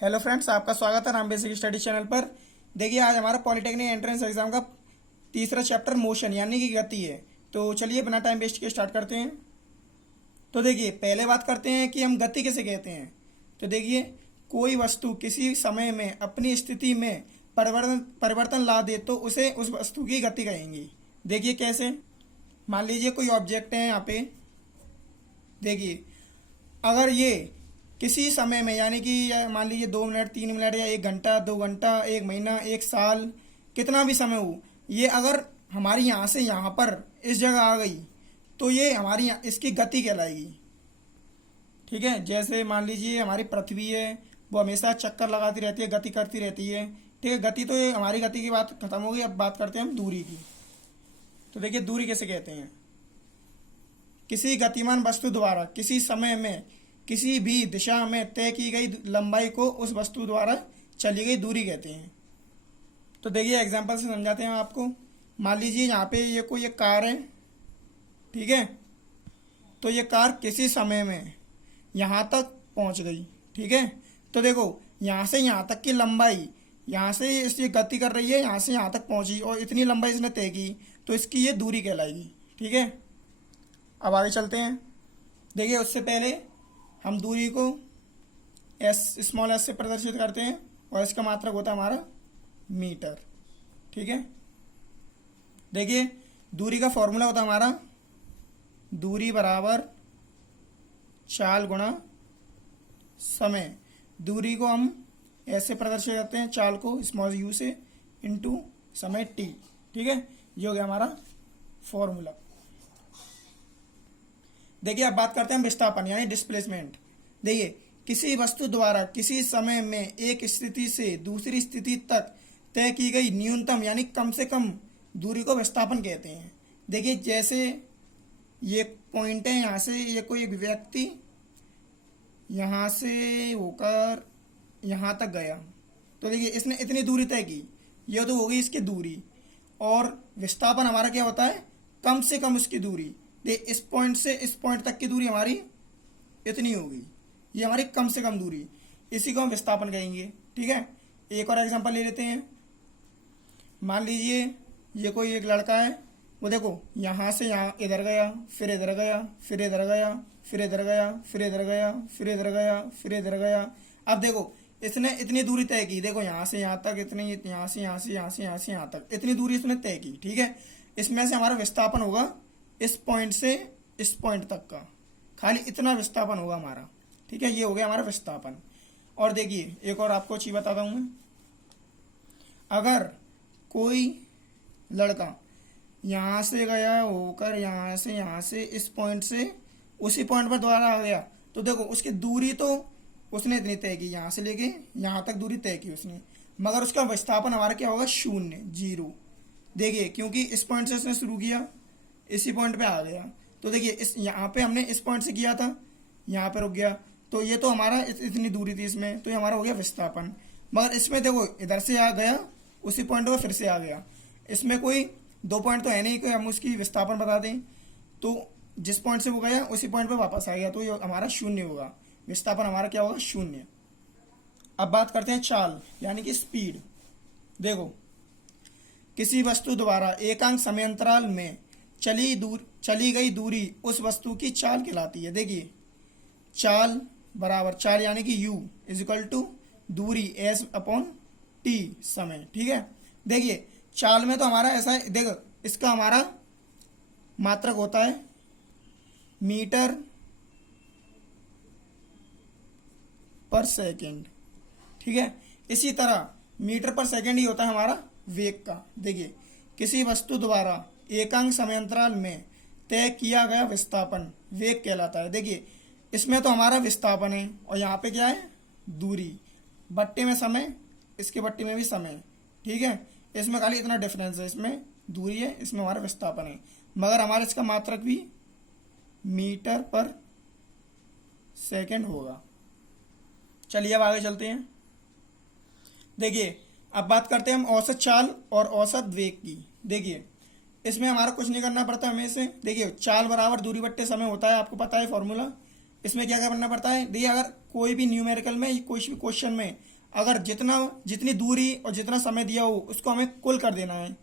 Hello friends, आपका स्वागत है राम बेसिक स्टडी चैनल पर। देखिए, आज हमारा पॉलिटेक्निक एंट्रेंस एग्जाम का तीसरा चैप्टर मोशन यानी कि गति है। तो चलिए बिना टाइम वेस्ट के स्टार्ट करते हैं। तो देखिए, पहले बात करते हैं कि हम गति किसे कहते हैं। तो देखिए, कोई वस्तु किसी समय में अपनी स्थिति में परिवर्तन परिवर्तन ला दे तो उसे उस वस्तु की गति कहेंगे। देखिए कैसे, मान लीजिए कोई ऑब्जेक्ट है यहाँ पे। देखिए, अगर ये किसी समय में यानी कि मान लीजिए 2 मिनट 3 मिनट या 1 घंटा 2 घंटा 1 महीना 1 साल कितना भी समय हो, ये अगर हमारी यहाँ से यहाँ पर इस जगह आ गई तो ये हमारी इसकी गति कहलाएगी। ठीक है, जैसे मान लीजिए हमारी पृथ्वी है, वो हमेशा चक्कर लगाती रहती है, गति करती रहती है। ठीक है, गति तो ये हमारी गति की बात खत्म हो गई। अब बात करते हैं हम दूरी की। तो देखिए, दूरी कैसे कहते हैं। किसी गतिमान वस्तु द्वारा किसी समय में किसी भी दिशा में तय की गई लंबाई को उस वस्तु द्वारा चली गई दूरी कहते हैं। तो देखिए, एग्जांपल से समझाते हैं आपको। मान लीजिए यहाँ पे ये कोई एक कार है। ठीक है, तो ये कार किसी समय में यहाँ तक पहुँच गई। ठीक है, तो देखो यहाँ से यहाँ तक की लंबाई, यहाँ से इसकी गति कर रही है, यहाँ से यहाँ तक पहुँची और इतनी लंबाई इसने तय की, तो इसकी ये दूरी कहलाएगी। ठीक है, अब आगे चलते हैं। देखिए, उससे पहले हम दूरी को स्मॉल एस से प्रदर्शित करते हैं और इसका मात्रक होता है हमारा मीटर। ठीक है, देखिए दूरी का फॉर्मूला होता है हमारा दूरी बराबर चाल गुणा समय। दूरी को हम ऐसे प्रदर्शित करते हैं, चाल को स्मॉल यू से इंटू समय टी। ठीक है, ये हो गया हमारा फॉर्मूला। देखिए, अब बात करते हैं विस्थापन यानी डिस्प्लेसमेंट। देखिए, किसी वस्तु द्वारा किसी समय में एक स्थिति से दूसरी स्थिति तक तय की गई न्यूनतम यानी कम से कम दूरी को विस्थापन कहते हैं। देखिए, जैसे ये पॉइंट है, यहाँ से ये कोई एक व्यक्ति यहाँ से होकर यहाँ तक गया, तो देखिए इसने इतनी दूरी तय की, यह तो हो गई इसकी दूरी। और विस्थापन हमारा क्या होता है, कम से कम उसकी दूरी। इस पॉइंट से इस पॉइंट तक की दूरी हमारी इतनी होगी, ये हमारी कम से कम दूरी, इसी को हम विस्थापन कहेंगे। ठीक है, एक और एग्जांपल ले लेते हैं। मान लीजिए ये कोई एक लड़का है, वो देखो यहाँ से यहाँ इधर गया, फिर इधर गया, फिर इधर गया, फिर इधर गया, फिर इधर गया, फिर इधर गया, फिर इधर गया। अब देखो इसने इतनी दूरी तय की, देखो यहाँ से यहाँ तक इतनी, यहाँ से यहाँ से यहाँ से यहाँ से यहाँ तक इतनी दूरी इसने तय की। ठीक है, इसमें से हमारा विस्थापन होगा इस पॉइंट से इस पॉइंट तक का, खाली इतना विस्थापन होगा हमारा। ठीक है, ये हो गया हमारा विस्थापन। और देखिए, एक और आपको चीज बताता हूं मैं। अगर कोई लड़का यहां से गया होकर यहाँ से इस पॉइंट से उसी पॉइंट पर दोबारा आ गया, तो देखो उसकी दूरी तो उसने इतनी तय की, यहाँ से लेके यहाँ तक दूरी तय की उसने, मगर उसका विस्थापन हमारा क्या होगा, 0 0। देखिए, क्योंकि इस पॉइंट से उसने शुरू किया, इसी पॉइंट पे आ गया, तो देखिए इस यहाँ पे हमने इस पॉइंट से किया था, यहाँ पे रुक गया, तो ये तो हमारा इतनी दूरी थी इसमें, तो ये हमारा हो गया विस्थापन। मगर इसमें देखो इधर से आ गया, उसी पॉइंट पर फिर से आ गया, इसमें कोई 2 पॉइंट तो है नहीं कि हम उसकी विस्थापन बता दें। तो जिस पॉइंट से वो गया उसी पॉइंट पर वापस आ गया, तो ये हमारा 0 होगा, विस्थापन हमारा क्या होगा, 0। अब बात करते हैं चाल यानी कि स्पीड। देखो, किसी वस्तु द्वारा एकांक समयांतराल में चली गई दूरी उस वस्तु की चाल कहलाती है। देखिए, चाल बराबर चाल यानी कि u इजिकल टू दूरी s अपॉन t समय। ठीक है, देखिए चाल में तो हमारा ऐसा है, देखो इसका हमारा मात्रक होता है मीटर पर सेकेंड। ठीक है, इसी तरह मीटर पर सेकेंड ही होता है हमारा वेग का। देखिए, किसी वस्तु द्वारा एकांक समयांतराल में तय किया गया विस्थापन वेग कहलाता है। देखिए, इसमें तो हमारा विस्थापन है और यहाँ पे क्या है, दूरी। बट्टे में समय, इसके बट्टे में भी समय। ठीक है, इसमें खाली इतना डिफरेंस है, इसमें दूरी है, इसमें हमारा विस्थापन है, मगर हमारा इसका मात्रक भी मीटर पर सेकेंड होगा। चलिए अब आगे चलते हैं। देखिए, अब बात करते हैं हम औसत चाल और औसत वेग की। देखिए, इसमें हमारा कुछ नहीं करना पड़ता हमें से। देखिए, चाल बराबर दूरी बट्टे समय होता है, आपको पता है फॉर्मूला। इसमें क्या क्या करना पड़ता है, देखिए अगर कोई भी न्यूमेरिकल में कोई भी क्वेश्चन में अगर जितनी दूरी और जितना समय दिया हो उसको हमें कुल कर देना है,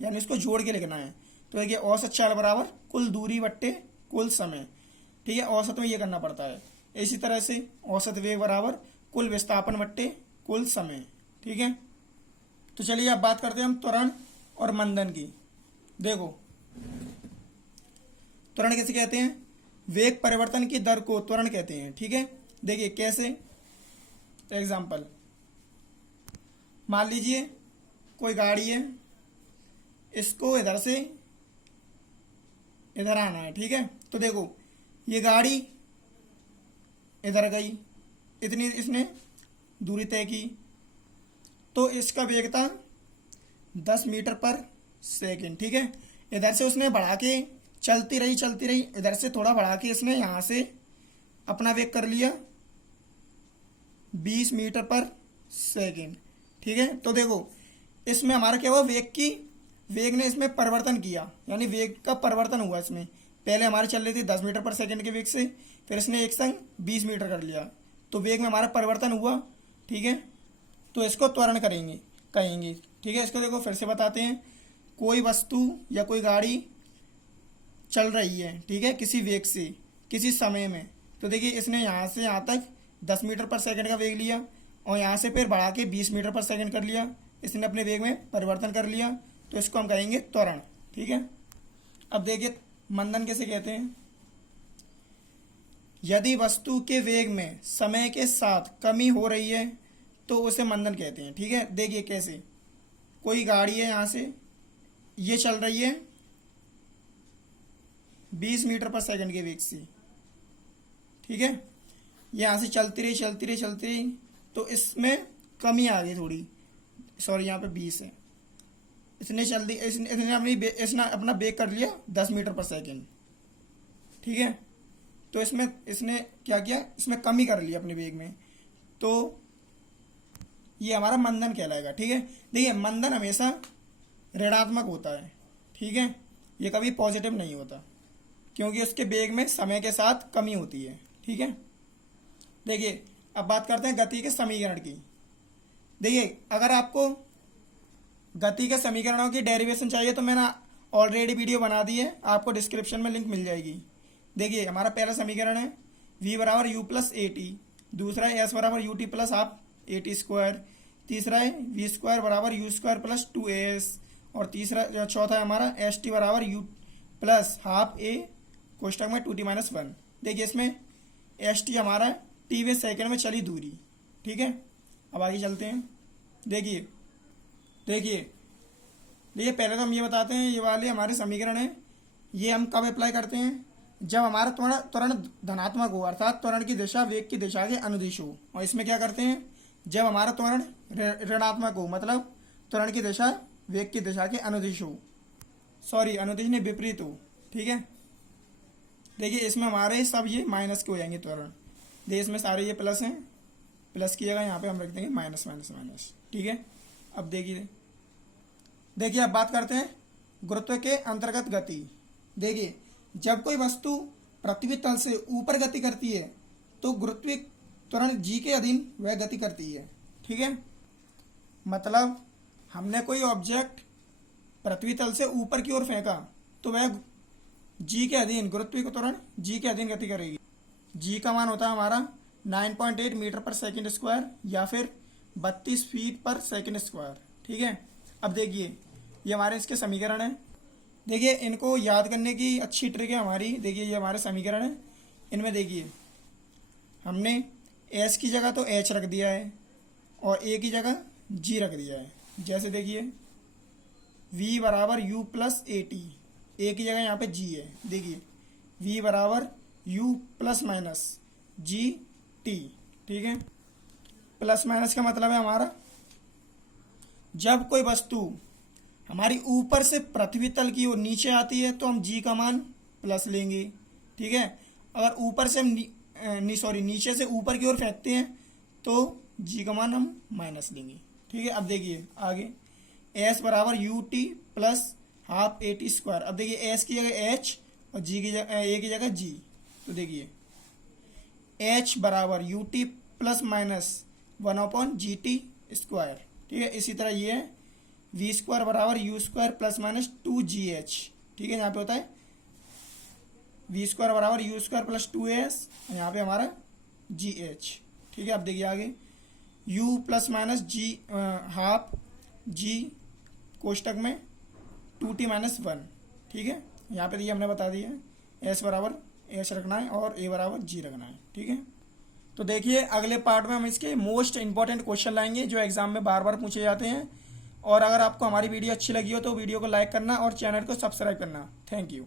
यानी उसको जोड़ के लिखना है। तो देखिए औसत चाल बराबर कुल दूरी बट्टे कुल समय, ठीक है, औसत में ये करना पड़ता है। इसी तरह से औसत वेग बराबर कुल विस्थापन बट्टे कुल समय, ठीक है। तो चलिए अब बात करते हैं हम त्वरण और मंदन की। देखो त्वरण कैसे कहते हैं, वेग परिवर्तन की दर को त्वरण कहते हैं, ठीक है। देखिए कैसे, एग्जाम्पल मान लीजिए कोई गाड़ी है, इसको इधर से इधर आना है, ठीक है। तो देखो ये गाड़ी इधर गई, इतनी इसने दूरी तय की, तो इसका वेग था 10 मीटर पर सेकंड, ठीक है। इधर से उसने बढ़ा के चलती रही, इधर से थोड़ा बढ़ा के इसने यहाँ से अपना वेग कर लिया 20 मीटर पर सेकंड, ठीक है। तो देखो इसमें हमारा क्या हुआ, वेग ने इसमें परिवर्तन किया, यानी वेग का परिवर्तन हुआ इसमें। पहले हमारे चल रही थी 10 मीटर पर सेकंड के वेग से, फिर इसने एक संग 20 मीटर कर लिया, तो वेग में हमारा परिवर्तन हुआ, ठीक है। तो इसको त्वरण कहेंगे, ठीक है। इसको देखो फिर से बताते हैं, कोई वस्तु या कोई गाड़ी चल रही है, ठीक है, किसी वेग से किसी समय में। तो देखिए इसने यहाँ से यहाँ तक 10 मीटर पर सेकंड का वेग लिया और यहाँ से फिर बढ़ा के 20 मीटर पर सेकंड कर लिया, इसने अपने वेग में परिवर्तन कर लिया, तो इसको हम कहेंगे त्वरण, ठीक है। अब देखिए मंदन कैसे कहते हैं, यदि वस्तु के वेग में समय के साथ कमी हो रही है तो उसे मंदन कहते हैं, ठीक है। देखिए कैसे, कोई गाड़ी है यहाँ से, ये चल रही है 20 मीटर पर सेकंड के वेग से, ठीक है। यहाँ से चलती रही, तो इसमें कमी आ गई थोड़ी, सॉरी यहाँ पे 20 है, इसने अपना वेग कर लिया 10 मीटर पर सेकंड, ठीक है। तो इसने क्या किया, इसमें कमी कर लिया अपने वेग में, तो ये हमारा मंदन कहलाएगा, ठीक है। देखिए मंदन हमेशा ऋणात्मक होता है, ठीक है, ये कभी पॉजिटिव नहीं होता, क्योंकि उसके वेग में समय के साथ कमी होती है, ठीक है। देखिए अब बात करते हैं गति के समीकरण की। देखिए अगर आपको गति के समीकरणों की डेरिवेशन चाहिए तो मैंने ऑलरेडी वीडियो बना दी है, आपको डिस्क्रिप्शन में लिंक मिल जाएगी। देखिए हमारा पहला समीकरण है v बराबर यू प्लस ए टी, दूसरा है एस बराबर U T plus half A T square, तीसरा है वी स्क्वायर बराबर यू स्क्वायर प्लस 2as, और तीसरा चौथा है हमारा एस टी बराबर यू प्लस हाफ ए कोष्टक में 2t-1। देखिए इसमें एस टी हमारा टी सेकेंड में चली दूरी, ठीक है। अब आगे चलते हैं, देखिए पहले तो हम ये बताते हैं, ये वाले हमारे समीकरण है, ये हम कब अप्लाई करते हैं, जब हमारा त्वरण धनात्मक हो, अर्थात त्वरण की दिशा वेग की दिशा के अनुदिश हो। और इसमें क्या करते हैं, जब हमारा त्वरण ऋणात्मक हो, मतलब त्वरण की दिशा वेग की दिशा के अनुदिश हो, सॉरी अनुदिश नहीं विपरीत हो, ठीक है। देखिए इसमें हमारे सब ये माइनस के हो जाएंगे त्वरण, देखिए इसमें सारे ये प्लस हैं, प्लस की जगह यहाँ पे हम रख देंगे माइनस, ठीक है। अब देखिए अब बात करते हैं गुरुत्व के अंतर्गत गति। देखिए जब कोई वस्तु पृथ्वी तल से ऊपर गति करती है तो गुरुत्वीय त्वरण जी के अधीन वह गति करती है, ठीक है। मतलब हमने कोई ऑब्जेक्ट पृथ्वी तल से ऊपर की ओर फेंका तो वह जी के अधीन, गुरुत्वीय त्वरण जी के अधीन गति करेगी। जी का मान होता है हमारा 9.8 मीटर पर सेकंड स्क्वायर या फिर 32 फीट पर सेकंड स्क्वायर, ठीक है। अब देखिए ये हमारे इसके समीकरण है, देखिए इनको याद करने की अच्छी ट्रिक है हमारी। देखिए ये हमारे समीकरण है, इनमें देखिए हमने एस की जगह तो एच रख दिया है और ए की जगह जी रख दिया है। जैसे देखिए v बराबर u प्लस ए टी, ए की जगह यहाँ पे जी है, देखिए v बराबर u plus minus G T, ठीक है। प्लस माइनस का मतलब है हमारा जब कोई वस्तु हमारी ऊपर से पृथ्वी तल की ओर नीचे आती है तो हम जी का मान प्लस लेंगे, ठीक है। अगर ऊपर से हम नीचे से ऊपर की ओर फेंकते हैं तो जी का मान हम माइनस लेंगे, ठीक है। अब देखिए आगे एस बराबर U T plus half A T square. अब देखिए एस की जगह एच और जी की जगह ए की जगह जी, तो देखिए एच बराबर U T plus minus 1/GT²। ठीक है, इसी तरह ये है v² बराबर u² प्लस माइनस 2GH। ठीक है, यहाँ पे होता है v² बराबर u² प्लस 2AS, यहाँ पे हमारा GH। ठीक है, अब देखिए आगे u प्लस माइनस जी हाफ g कोष्टक में 2t माइनस 1। ठीक है, यहाँ पे ये हमने बता दिया है s बराबर h रखना है और a बराबर g रखना है। ठीक है, तो देखिए अगले पार्ट में हम इसके मोस्ट इंपॉर्टेंट क्वेश्चन लाएंगे जो एग्जाम में बार बार पूछे जाते हैं। और अगर आपको हमारी वीडियो अच्छी लगी हो तो वीडियो को लाइक करना और चैनल को सब्सक्राइब करना। Thank you.